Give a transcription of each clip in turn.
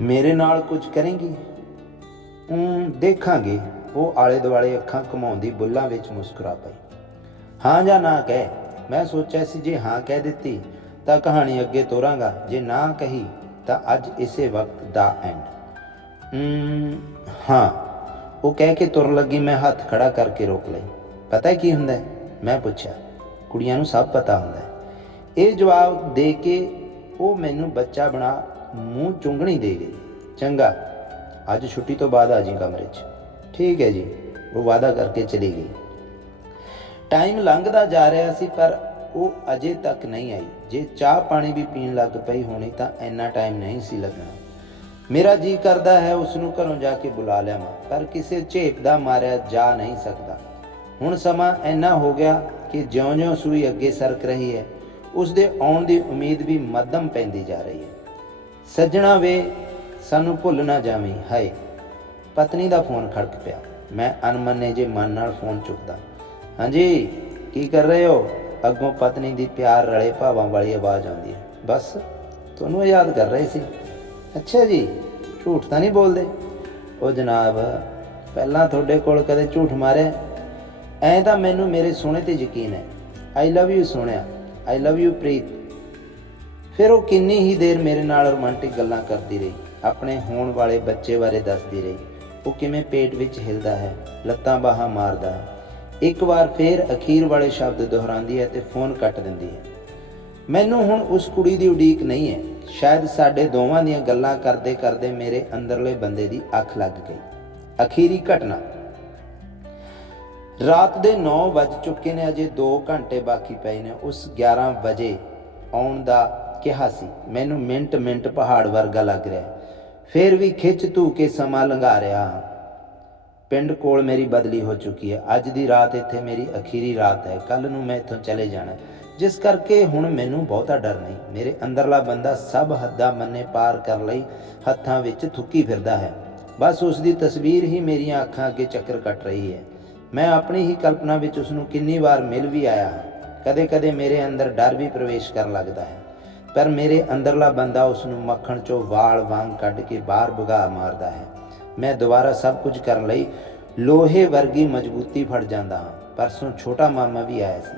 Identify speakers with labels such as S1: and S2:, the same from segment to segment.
S1: ਮੇਰੇ ਨਾਲ ਕੁਝ ਕਰੇਂਗੀ? ਹੂੰ, ਦੇਖਾਂਗੇ। ਉਹ ਆਲੇ ਦੁਆਲੇ ਅੱਖਾਂ ਘੁਮਾਉਂਦੀ ਬੁੱਲਾਂ ਵਿੱਚ ਮੁਸਕਰਾ ਪਈ। ਹਾਂ ਜਾਂ ਨਾ ਕਹਿ। ਮੈਂ ਸੋਚਿਆ ਸੀ ਜੇ ਹਾਂ ਕਹਿ ਦਿੱਤੀ, ਤਾਂ ਕਹਾਣੀ ਅੱਗੇ ਤੋਰਾਂਗਾ। ਜੇ ਨਾ ਕਹੀ, ਤਾਂ ਅੱਜ ਇਸੇ ਵਕਤ ਦਾ ਐਂਡ ਹੂੰ, ਹਾਂ। ਉਹ ਕਹਿ ਕੇ ਤੁਰ ਲੱਗੀ। ਮੈਂ ਹੱਥ ਖੜਾ ਕਰਕੇ ਰੋਕ ਲਈ ਪਤਾ ਕੀ ਹੁੰਦਾ? ਹੈ ਮੈਂ ਪੁੱਛਿਆ। ਕੁੜੀਆਂ ਨੂੰ ਸਭ ਪਤਾ ਹੁੰਦਾ। ਹੈ ਇਹ ਜਵਾਬ ਦੇ ਕੇ ਉਹ ਮੈਨੂੰ ਬੱਚਾ ਬਣਾ ਮੂੰਹ ਚੁੰਗਣੀ ਦੇ ਗਈ ਚੰਗਾ, ਅੱਜ ਛੁੱਟੀ ਤੋਂ ਬਾਅਦ ਆ ਜੀ ਕਮਰੇ 'ਚ। ਠੀਕ ਹੈ ਜੀ, ਉਹ ਵਾਅਦਾ ਕਰਕੇ ਚਲੀ ਗਈ। ਟਾਈਮ ਲੰਘਦਾ ਜਾ ਰਿਹਾ ਸੀ, ਪਰ ਉਹ ਅਜੇ ਤੱਕ ਨਹੀਂ ਆਈ। ਜੇ ਚਾਹ ਪਾਣੀ ਵੀ ਪੀਣ ਲੱਗ ਪਈ ਹੋਣੀ ਤਾਂ ਇੰਨਾ ਟਾਈਮ ਨਹੀਂ ਸੀ ਲੱਗਣਾ। ਮੇਰਾ ਜੀ ਕਰਦਾ ਹੈ ਉਸ ਨੂੰ ਘਰੋਂ ਜਾ ਕੇ ਬੁਲਾ ਲਿਆਵਾਂ, ਪਰ ਕਿਸੇ ਝੇਪ ਦਾ ਮਾਰਿਆ ਜਾ ਨਹੀਂ ਸਕਦਾ। ਹੁਣ ਸਮਾਂ ਇੰਨਾ ਹੋ ਗਿਆ ਕਿ ਜਿਉਂ-ਜਿਉਂ ਸੂਈ ਅੱਗੇ ਸਰਕ ਰਹੀ ਹੈ ਉਸ ਦੇ ਆਉਣ ਦੀ ਉਮੀਦ ਵੀ ਮੱਧਮ ਪੈਂਦੀ ਜਾ ਰਹੀ ਹੈ। ਸੱਜਣਾ ਵੇ, ਸਾਨੂੰ ਭੁੱਲ ਨਾ ਜਾਵੀਂ, ਹਾਏ। ਪਤਨੀ ਦਾ ਫੋਨ ਖੜਕ ਪਿਆ। ਮੈਂ ਅਨਮਨੇ ਜੇ ਮਨ ਨਾਲ ਫੋਨ ਚੁੱਕਦਾ। ਹਾਂਜੀ, ਕੀ ਕਰ ਰਹੇ ਹੋ? ਅੱਗੋਂ ਪਤਨੀ ਦੀ ਪਿਆਰ ਰਲੇ ਭਾਵਾਂ ਵਾਲੀ ਆਵਾਜ਼ ਆਉਂਦੀ ਹੈ। ਬਸ, ਤੁਹਾਨੂੰ ਯਾਦ ਕਰ ਰਹੇ ਸੀ। ਅੱਛਾ ਜੀ, ਝੂਠ ਤਾਂ ਨਹੀਂ ਬੋਲਦੇ? ਉਹ ਜਨਾਬ, ਪਹਿਲਾਂ ਤੁਹਾਡੇ ਕੋਲ ਕਦੇ ਝੂਠ ਮਾਰਿਆ? ਐਂ ਤਾਂ ਮੈਨੂੰ ਮੇਰੇ ਸੋਹਣੇ ਤੇ ਯਕੀਨ ਹੈ। ਆਈ ਲਵ ਯੂ ਸੋਹਣਿਆ। I love you Preet. ਫਿਰ ਉਹ ਕਿੰਨੀ ਹੀ ਦੇਰ ਮੇਰੇ ਨਾਲ ਰੋਮਾਂਟਿਕ ਗੱਲਾਂ ਕਰਦੀ ਰਹੀ, ਆਪਣੇ ਹੋਣ ਵਾਲੇ ਬੱਚੇ ਬਾਰੇ ਦੱਸਦੀ ਰਹੀ। ਉਹ ਕਿਵੇਂ ਪੇਟ ਵਿੱਚ ਹਿਲਦਾ ਹੈ, ਲੱਤਾਂ ਬਾਹਾਂ ਮਾਰਦਾ ਹੈ। ਇੱਕ ਵਾਰ ਫੇਰ ਅਖੀਰ ਵਾਲੇ ਸ਼ਬਦ ਦੁਹਰਾਉਂਦੀ ਹੈ ਤੇ ਫੋਨ ਕੱਟ ਦਿੰਦੀ ਹੈ। ਮੈਨੂੰ ਹੁਣ ਉਸ ਕੁੜੀ ਦੀ ਉਡੀਕ ਨਹੀਂ ਹੈ। ਸ਼ਾਇਦ ਸਾਡੇ ਦੋਵਾਂ ਦੀਆਂ ਗੱਲਾਂ ਕਰਦੇ ਕਰਦੇ ਮੇਰੇ ਅੰਦਰਲੇ ਬੰਦੇ ਦੀ ਅੱਖ ਲੱਗ ਗਈ। ਅਖੀਰੀ ਘਟਨਾ। ਰਾਤ ਦੇ 9 ਵੱਜ ਚੁੱਕੇ ਨੇ, ਅਜੇ 2 ਘੰਟੇ ਬਾਕੀ ਪਏ ਨੇ। ਉਸ 11 ਵਜੇ ਆਉਣ ਦਾ ਕਿਹਾ ਸੀ, ਮੈਨੂੰ ਮਿੰਟ ਮਿੰਟ ਪਹਾੜ ਵਰਗਾ ਲੱਗ ਰਿਹਾ ਹੈ। ਫੇਰ ਵੀ ਖਿੱਚ ਧੂ ਕੇ ਸਮਾਂ ਲੰਘਾ ਰਿਹਾ ਹਾਂ। ਪਿੰਡ ਕੋਲ ਮੇਰੀ ਬਦਲੀ ਹੋ ਚੁੱਕੀ ਹੈ। ਅੱਜ ਦੀ ਰਾਤ ਇੱਥੇ ਮੇਰੀ ਅਖੀਰੀ ਰਾਤ ਹੈ। ਕੱਲ ਨੂੰ ਮੈਂ ਇੱਥੋਂ ਚਲੇ ਜਾਣਾ ਜਿਸ ਕਰਕੇ ਹੁਣ ਮੈਨੂੰ ਬਹੁਤਾ ਡਰ ਨਹੀਂ। ਮੇਰੇ ਅੰਦਰਲਾ ਬੰਦਾ ਸਭ ਹੱਦਾਂ ਮੰਨੇ ਪਾਰ ਕਰ ਲਈ ਹੱਥਾਂ ਵਿੱਚ ਥੁੱਕੀ ਫਿਰਦਾ ਹੈ। ਬਸ ਉਸ ਦੀ ਤਸਵੀਰ ਹੀ ਮੇਰੀਆਂ ਅੱਖਾਂ ਅੱਗੇ ਚੱਕਰ ਕੱਟ ਰਹੀ ਹੈ। ਮੈਂ ਆਪਣੀ ਹੀ ਕਲਪਨਾ ਵਿੱਚ ਉਸ ਨੂੰ ਕਿੰਨੀ ਵਾਰ ਮਿਲ ਵੀ ਆਇਆ ਹਾਂ। ਕਦੇ-ਕਦੇ ਮੇਰੇ ਅੰਦਰ ਡਰ ਵੀ ਪ੍ਰਵੇਸ਼ ਕਰਨ ਲੱਗਦਾ ਹੈ। ਪਰ ਮੇਰੇ ਅੰਦਰਲਾ ਬੰਦਾ ਉਸ ਨੂੰ ਮੱਖਣ ਚੋਂ ਵਾਲ ਵਾਂਗ ਕੱਢ ਕੇ ਬਾਹਰ ਭਗਾ ਮਾਰਦਾ ਹੈ। ਮੈਂ ਦੁਬਾਰਾ ਸਭ ਕੁਝ ਕਰਨ ਲਈ ਲੋਹੇ ਵਰਗੀ ਮਜ਼ਬੂਤੀ ਫੜ ਜਾਂਦਾ ਹਾਂ ਪਰਸੋਂ ਛੋਟਾ ਮਾਮਾ ਵੀ ਆਇਆ ਸੀ।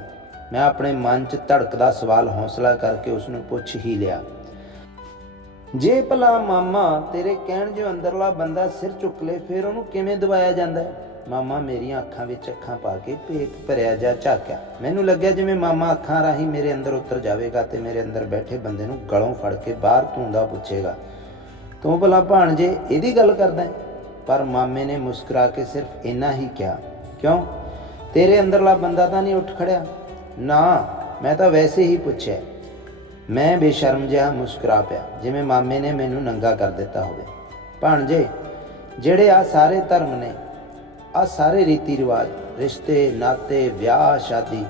S1: ਮੈਂ ਆਪਣੇ ਮਨ 'ਚ ਧੜਕਦਾ ਸਵਾਲ ਹੌਸਲਾ ਕਰਕੇ ਉਸ ਨੂੰ ਪੁੱਛ ਹੀ ਲਿਆ, ਜੇ ਭਲਾ ਮਾਮਾ ਤੇਰੇ ਕਹਿਣ ਜੋ ਅੰਦਰਲਾ ਬੰਦਾ ਸਿਰ ਚੁੱਕ ਲੇ, ਫਿਰ ਉਹਨੂੰ ਕਿਵੇਂ ਦਵਾਇਆ ਜਾਂਦਾ ਹੈ? ਮਾਮਾ ਮੇਰੀਆਂ ਅੱਖਾਂ ਵਿੱਚ ਅੱਖਾਂ ਪਾ ਕੇ ਭੇਤ ਭਰਿਆ ਜਾ ਝਾਕਿਆ। ਮੈਨੂੰ ਲੱਗਿਆ ਜਿਵੇਂ ਮਾਮਾ ਅੱਖਾਂ ਰਾਹੀਂ ਮੇਰੇ ਅੰਦਰ ਉਤਰ ਜਾਵੇਗਾ ਤੇ ਮੇਰੇ ਅੰਦਰ ਬੈਠੇ ਬੰਦੇ ਨੂੰ ਗਲੋਂ ਫੜ ਕੇ ਬਾਹਰ ਧੂੰਦਾ ਪੁੱਛੇਗਾ। ਤੂੰ ਭਲਾ ਭਾਣਜੇ, ਇਹਦੀ ਗੱਲ ਕਰਦਾ ਪਰ ਮਾਮੇ ਨੇ ਮੁਸਕਰਾ ਕੇ ਸਿਰਫ ਇੰਨਾ ਹੀ ਕਿਹਾ, ਕਿਉਂ? ਤੇਰੇ ਅੰਦਰਲਾ ਬੰਦਾ ਤਾਂ ਨਹੀਂ ਉੱਠ ਖੜਿਆ? ਨਾ, ਮੈਂ ਤਾਂ ਵੈਸੇ ਹੀ ਪੁੱਛਿਆ ਮੈਂ ਬੇਸ਼ਰਮ ਜਿਹਾ ਮੁਸਕਰਾ ਪਿਆ, ਜਿਵੇਂ ਮਾਮੇ ਨੇ ਮੈਨੂੰ ਨੰਗਾ ਕਰ ਦਿੱਤਾ ਹੋਵੇ। ਭਾਣਜੇ, ਜਿਹੜੇ ਆ ਸਾਰੇ ਧਰਮ ਨੇ ਆ ਸਾਰੇ ਰੀਤੀ ਰਿਵਾਜ, ਰਿਸ਼ਤੇ, ਨਾਤੇ, ਵਿਆਹ, ਸ਼ਾਦੀ,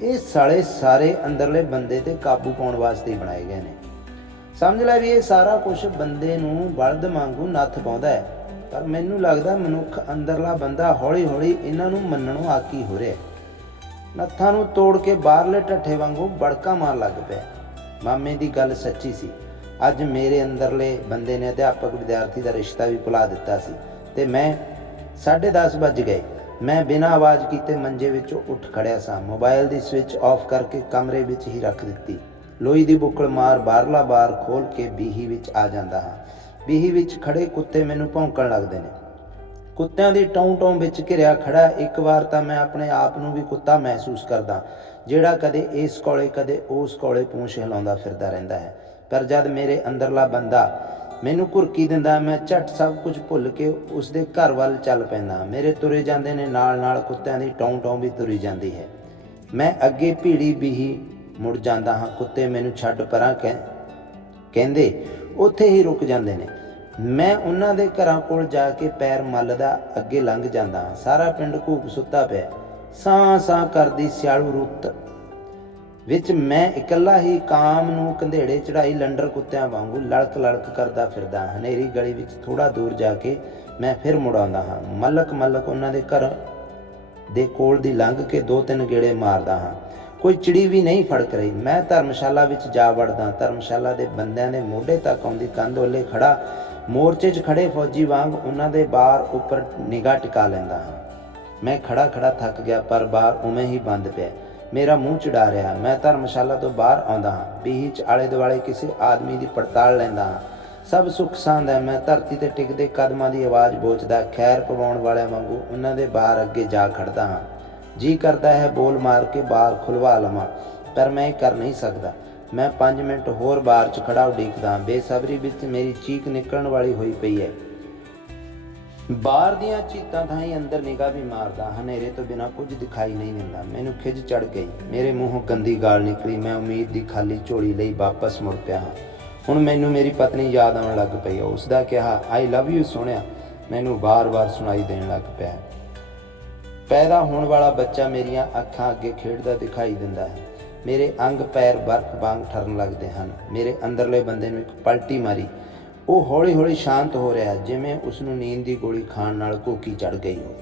S1: ਇਹ ਸਾਲੇ ਸਾਰੇ ਅੰਦਰਲੇ ਬੰਦੇ ਤੇ ਕਾਬੂ ਪਾਉਣ ਵਾਸਤੇ ਬਣਾਏ ਗਏ ਨੇ। ਸਮਝ ਲੈ ਵੀ ਇਹ ਸਾਰਾ ਕੁਝ ਬੰਦੇ ਨੂੰ ਬਲਦ ਵਾਂਗੂ ਨੱਥ ਪਾਉਂਦਾ ਹੈ, ਪਰ ਮੈਨੂੰ ਲੱਗਦਾ ਮਨੁੱਖ ਅੰਦਰਲਾ ਬੰਦਾ ਹੌਲੀ-ਹੌਲੀ ਇਹਨਾਂ ਨੂੰ ਮੰਨਣੋਂ ਆਕੀ ਹੋ ਰਿਹਾ ਨੱਥਾਂ ਨੂੰ ਤੋੜ ਕੇ ਬਾਹਰਲੇ ਢੱਠੇ ਵਾਂਗੂ ਬੜਕਾ ਮਾਰ ਲੱਗ ਪਿਆ ਮਾਮੇ ਦੀ ਗੱਲ ਸੱਚੀ ਸੀ। ਅੱਜ ਮੇਰੇ ਅੰਦਰਲੇ ਬੰਦੇ ਨੇ ਅਧਿਆਪਕ ਵਿਦਿਆਰਥੀ ਦਾ ਰਿਸ਼ਤਾ ਵੀ ਭੁਲਾ ਦਿੱਤਾ ਸੀ ਤੇ ਮੈਂ 10:30 ਵੱਜ ਗਏ। ਮੈਂ ਬਿਨਾਂ ਆਵਾਜ਼ ਕੀਤੇ ਮੰਜੇ ਵਿੱਚੋਂ ਉੱਠ ਖੜਿਆ ਸਾਂ। ਮੋਬਾਈਲ ਦੀ ਸਵਿਚ ਆਫ ਕਰਕੇ ਕਮਰੇ ਵਿੱਚ ਹੀ ਰੱਖ ਦਿੱਤੀ। ਲੋਈ ਦੀ ਬੁੱਕਲ ਮਾਰ ਬਾਹਰਲਾ ਬਾਰ ਖੋਲ ਕੇ ਬੀਹੀ ਵਿੱਚ ਆ ਜਾਂਦਾ ਹਾਂ। ਬੀਹੀ ਵਿੱਚ ਖੜੇ ਕੁੱਤੇ ਮੈਨੂੰ ਭੌਂਕਣ ਲੱਗਦੇ ਨੇ। ਕੁੱਤਿਆਂ ਦੀ ਟੌਂ ਟੌਂ ਵਿੱਚ ਘਿਰਿਆ ਖੜਾ ਇੱਕ ਵਾਰ ਤਾਂ ਮੈਂ ਆਪਣੇ ਆਪ ਨੂੰ ਵੀ ਕੁੱਤਾ ਮਹਿਸੂਸ ਕਰਦਾ ਜਿਹੜਾ ਕਦੇ ਇਸ ਕੋਲੇ ਕਦੇ ਉਸ ਕੋਲੇ ਪੂੰਛ ਹਿਲਾਉਂਦਾ ਫਿਰਦਾ ਰਹਿੰਦਾ ਹੈ। ਪਰ ਜਦ ਮੇਰੇ ਅੰਦਰਲਾ ਬੰਦਾ ਮੈਨੂੰ ਘੁਰਕੀ ਦਿੰਦਾ, ਮੈਂ ਝਟ ਸਭ ਕੁਝ ਭੁੱਲ ਕੇ ਉਸ ਦੇ ਘਰ ਵੱਲ ਚੱਲ ਪੈਂਦਾ। ਮੇਰੇ ਤੁਰੇ ਜਾਂਦੇ ਨੇ ਨਾਲ ਨਾਲ ਕੁੱਤਿਆਂ ਦੀ ਟੌਂ ਟੌਂ ਵੀ ਤੁਰੀ ਜਾਂਦੀ ਹੈ। ਮੈਂ ਅੱਗੇ ਭੀੜੀ ਬੀਹੀ ਮੁੜ ਜਾਂਦਾ ਹਾਂ। ਕੁੱਤੇ ਮੈਨੂੰ ਛੱਡ ਪਰਾਂ ਕਹਿੰਦੇ, ਉੱਥੇ ਹੀ ਰੁਕ ਜਾਂਦੇ ਨੇ। ਮੈਂ ਉਹਨਾਂ ਦੇ ਘਰਾਂ ਕੋਲ ਜਾ ਕੇ ਪੈਰ ਮੱਲਦਾ ਅੱਗੇ ਲੰਘ ਜਾਂਦਾ ਹਾਂ। ਸਾਰਾ ਪਿੰਡ ਘੂਕ ਸੁੱਤਾ ਪਿਆ। ਸਾਂ ਸਾਂ ਕਰਦੀ ਸਿਆਲੂ ਰੁੱਤ ਵਿੱਚ ਮੈਂ ਇਕੱਲਾ ਹੀ ਕਾਮ ਨੂੰ ਕੰਧੇੜੇ ਚੜਾਈ ਲੰਡਰ ਕੁੱਤਿਆਂ ਵਾਂਗੂ ਲੜਕ ਲੜਕ ਕਰਦਾ ਫਿਰਦਾ, ਹਨੇਰੀ ਗਲੀ ਵਿੱਚ ਥੋੜਾ ਦੂਰ ਜਾ ਕੇ ਮੈਂ ਫਿਰ ਮੁੜਾਉਂਦਾ ਹਾਂ। ਮਲਕ ਮਲਕ ਉਹਨਾਂ ਦੇ ਘਰ ਦੇ ਕੋਲ ਦੀ ਲੰਘ ਕੇ ਦੋ ਤਿੰਨ ਗੇੜੇ ਮਾਰਦਾ ਹਾਂ। ਕੋਈ ਚਿੜੀ ਵੀ ਨਹੀਂ ਫੜਕ ਰਹੀ। ਮੈਂ ਧਰਮਸ਼ਾਲਾ ਵਿੱਚ ਜਾ ਵੜਦਾ, ਧਰਮਸ਼ਾਲਾ ਦੇ ਬੰਦਿਆਂ ਦੇ ਮੋਢੇ ਤੱਕ ਆਉਂਦੀ ਕੰਧ ਉੱਲੇ ਖੜਾ ਮੋਰਚੇ 'ਚ ਖੜੇ ਫੌਜੀ ਵਾਂਗ ਉਹਨਾਂ ਦੇ ਬਾਰ ਉੱਪਰ ਨਿਗਾਹ ਟਿਕਾ ਲੈਂਦਾ ਹਾਂ। ਮੈਂ ਖੜਾ ਖੜਾ ਥੱਕ ਗਿਆ, ਪਰ ਬਾਹਰ ਉਵੇਂ ਹੀ ਬੰਦ ਪਿਆ। ਮੇਰਾ ਮੂੰਹ ਚੜਾ ਰਿਹਾ। ਮੈਂ ਧਰਮਸ਼ਾਲਾ ਤੋਂ ਬਾਹਰ ਆਉਂਦਾ ਹਾਂ। ਬੀਹੀ ਚ ਆਲੇ ਦੁਆਲੇ ਕਿਸੇ ਆਦਮੀ ਦੀ ਪੜਤਾਲ ਲੈਂਦਾ ਹਾਂ। ਸਭ ਸੁੱਖ ਸਾਂਦ ਹੈ। ਮੈਂ ਧਰਤੀ ਤੇ ਟਿਕਦੇ ਕਦਮਾਂ ਦੀ ਆਵਾਜ਼ ਬੋਚਦਾ ਖੈਰ ਪਵਾਉਣ ਵਾਲਿਆਂ ਵਾਂਗੂ ਉਹਨਾਂ ਦੇ ਬਾਹਰ ਅੱਗੇ ਜਾ ਖੜਦਾ ਹਾਂ। ਜੀ ਕਰਦਾ ਹੈ ਬੋਲ ਮਾਰ ਕੇ ਬਾਹਰ ਖੁਲਵਾ ਲਵਾਂ, ਪਰ ਮੈਂ ਇਹ ਕਰ ਨਹੀਂ ਸਕਦਾ। ਮੈਂ 5 ਮਿੰਟ ਹੋਰ ਬਾਹਰ ਚ ਖੜਾ ਉਡੀਕਦਾ ਬੇਸਬਰੀ ਵਿੱਚ ਮੇਰੀ ਚੀਕ ਨਿਕਲਣ ਵਾਲੀ ਹੋਈ ਪਈ ਹੈ। ਬਾਹਰ ਦੀਆਂ ਚੀਤਾਂ ਥਾਈ ਅੰਦਰ ਨਿਗਾਹ ਵੀ ਮਾਰਦਾ। ਹਨੇਰੇ ਤੋਂ ਬਿਨਾ ਕੁਝ ਦਿਖਾਈ ਨਹੀਂ ਦਿੰਦਾ। ਮੈਨੂੰ ਖਿਜ ਚੜ ਗਈ। ਮੇਰੇ ਮੂੰਹੋਂ ਗੰਦੀ ਗਾਲ ਨਿਕਲੀ। ਮੈਂ ਉਮੀਦ ਦੀ ਖਾਲੀ ਝੋਲੀ ਲਈ ਵਾਪਸ ਮੁੜ ਪਿਆ ਹੁਣ ਮੈਨੂੰ ਮੇਰੀ ਪਤਨੀ ਯਾਦ ਆਉਣ ਲੱਗ ਪਈ। ਹੈ। ਉਸ ਦਾ ਕਿਹਾ ਆਈ ਲਵ ਯੂ ਸੁਣਿਆ। ਮੈਨੂੰ ਬਾਰ-ਬਾਰ ਸੁਣਾਈ ਦੇਣ ਲੱਗ ਪਿਆ। ਪੈਦਾ ਹੋਣ ਵਾਲਾ ਬੱਚਾ ਮੇਰੀਆਂ ਅੱਖਾਂ ਅੱਗੇ ਖੇਡਦਾ ਦਿਖਾਈ ਦਿੰਦਾ ਹੈ। ਮੇਰੇ ਅੰਗ ਪੈਰ ਬਰਫ਼ ਵਾਂਗ ਠਰਨ ਲੱਗਦੇ ਹਨ। ਮੇਰੇ ਅੰਦਰਲੇ ਬੰਦੇ ਨੂੰ ਇੱਕ ਪਲਟੀ ਮਾਰੀ। ਉਹ ਹੌਲੀ-ਹੌਲੀ ਸ਼ਾਂਤ ਹੋ ਰਿਹਾ, ਜਿਵੇਂ ਉਸ ਨੂੰ ਨੀਂਦ ਦੀ ਗੋਲੀ ਖਾਣ ਨਾਲ ਕੋਕੀ ਚੜ ਗਈ ਹੋਵੇ।